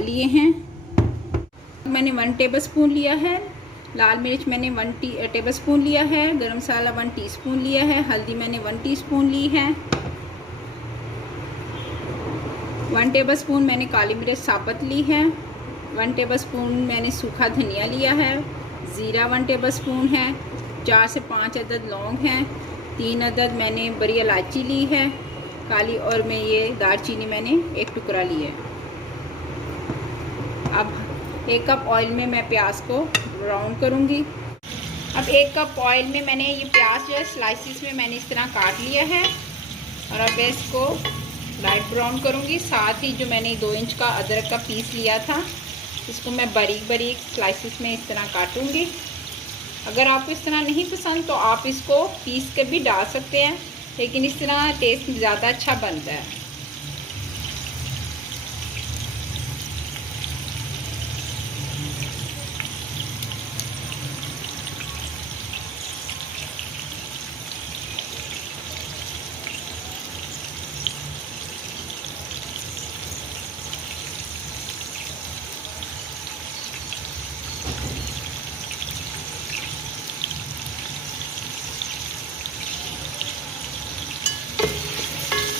लिए हैं। मैंने 1 टेबलस्पून लिया है। लाल मिर्च मैंने 1 टेबलस्पून लिया है। गरम मसाला 1 टीस्पून लिया है। हल्दी मैंने 1 टीस्पून ली है। 1 टेबलस्पून मैंने काली मिर्च साबुत ली है। 1 टेबलस्पून मैंने सूखा धनिया लिया है। ज़ीरा 1 टेबलस्पून है। 4 से 5 अदद लौंग हैं। 3 अदद मैंने बड़ी इलायची ली है काली, और मैं ये दालचीनी मैंने 1 टुकड़ा ली है। अब 1 कप ऑयल में मैं प्याज को ब्राउन करूँगी। अब 1 कप ऑयल में मैंने ये प्याज जो है स्लाइसिस में मैंने इस तरह काट लिया है, और अब इसको लाइट ब्राउन करूँगी। साथ ही जो मैंने 2 इंच का अदरक का पीस लिया था, इसको मैं बारीक बारीक स्लाइसिस में इस तरह काटूँगी। अगर आपको इस तरह नहीं पसंद तो आप इसको पीस के भी डाल सकते हैं, लेकिन इस तरह टेस्ट ज़्यादा अच्छा बनता है।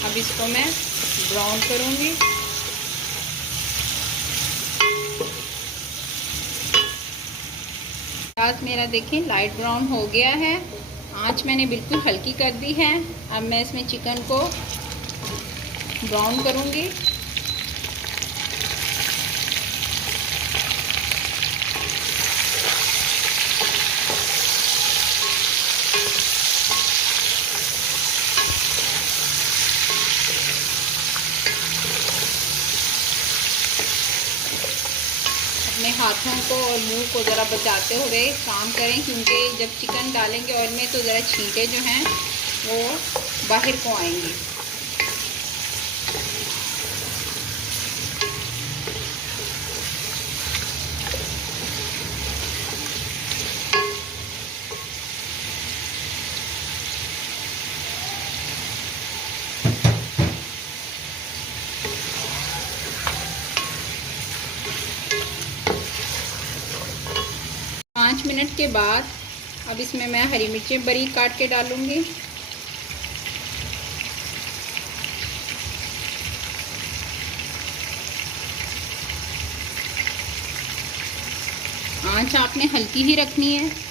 अब इसको मैं ब्राउन करूँगी। प्याज मेरा देखिए लाइट ब्राउन हो गया है। आंच मैंने बिल्कुल हल्की कर दी है। अब मैं इसमें चिकन को ब्राउन करूँगी। अपने हाथों को और मुंह को ज़रा बचाते हुए काम करें, क्योंकि जब चिकन डालेंगे ऑयल में तो ज़रा छींटे जो हैं वो बाहर को आएंगी। पाँच मिनट के बाद अब इसमें मैं हरी मिर्चें बारीक काट के डालूंगी। आंच आपने हल्की ही रखनी है।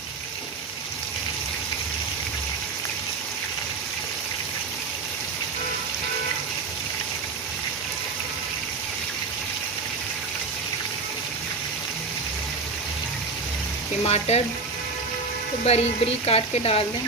टमाटर तो बारीक बारीक काट के डाल दें।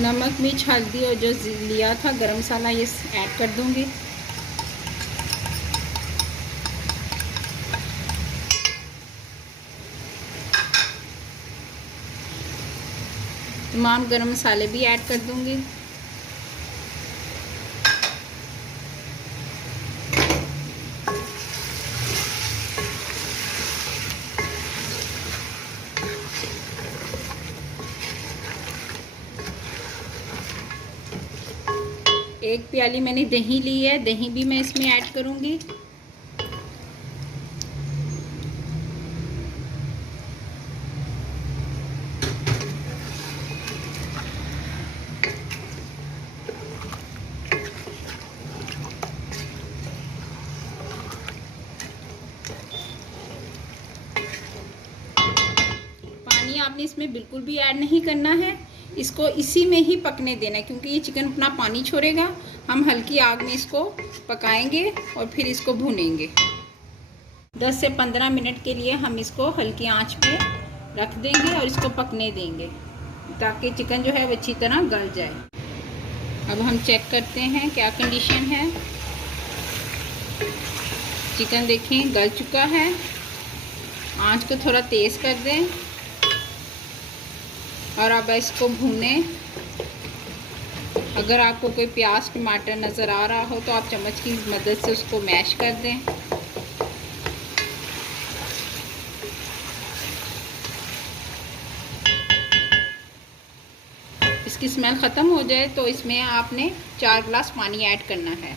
नमक मिर्च हल्दी और जो लिया था गरम मसाला ये ऐड कर दूंगी। तमाम गरम मसाले भी ऐड कर दूंगी। एक प्याली मैंने दही ली है, दही भी मैं इसमें ऐड करूंगी। पानी आपने इसमें बिल्कुल भी ऐड नहीं करना है, इसको इसी में ही पकने देना है, क्योंकि ये चिकन अपना पानी छोड़ेगा। हम हल्की आग में इसको पकाएंगे और फिर इसको भूनेंगे। 10 से 15 मिनट के लिए हम इसको हल्की आंच पे रख देंगे और इसको पकने देंगे, ताकि चिकन जो है वो अच्छी तरह गल जाए। अब हम चेक करते हैं क्या कंडीशन है। चिकन देखें गल चुका है। आंच को थोड़ा तेज़ कर दें और अब इसको भूनें। अगर आपको कोई प्याज टमाटर नज़र आ रहा हो तो आप चम्मच की मदद से उसको मैश कर दें। इसकी स्मेल ख़त्म हो जाए तो इसमें आपने 4 गिलास पानी ऐड करना है।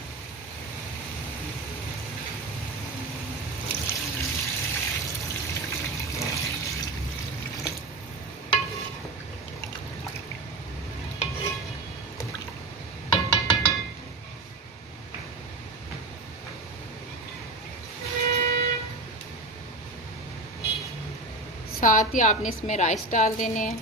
साथ ही आपने इसमें राइस डाल देने हैं।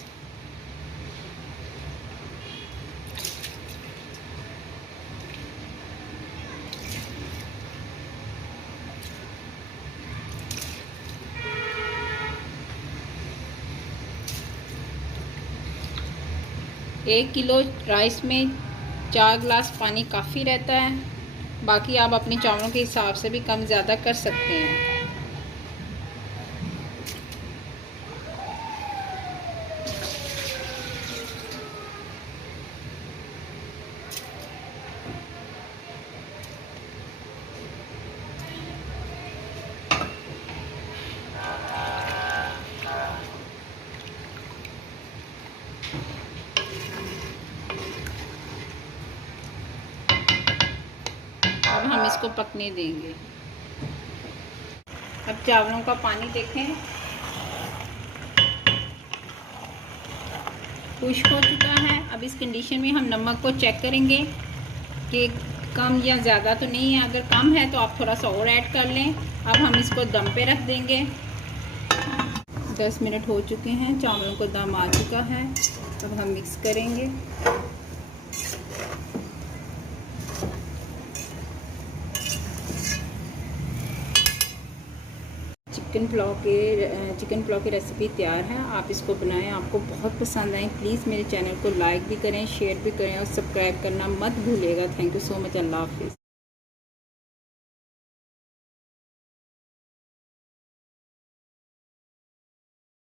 एक किलो राइस में 4 गिलास पानी काफ़ी रहता है। बाकी आप अपने चावलों के हिसाब से भी कम ज़्यादा कर सकते हैं। अब हम इसको पकने देंगे। अब चावलों का पानी देखें, खुश्क हो चुका है। अब इस कंडीशन में हम नमक को चेक करेंगे कि कम या ज़्यादा तो नहीं है। अगर कम है तो आप थोड़ा सा और ऐड कर लें। अब हम इसको दम पे रख देंगे। 10 मिनट हो चुके हैं, चावलों को दम आ चुका है। अब हम मिक्स करेंगे। चिकन पुलाव की रेसिपी तैयार है। आप इसको बनाएं, आपको बहुत पसंद आए। प्लीज़ मेरे चैनल को लाइक भी करें, शेयर भी करें और सब्सक्राइब करना मत भूलिएगा। Thank you so much. Allah हाफिज़।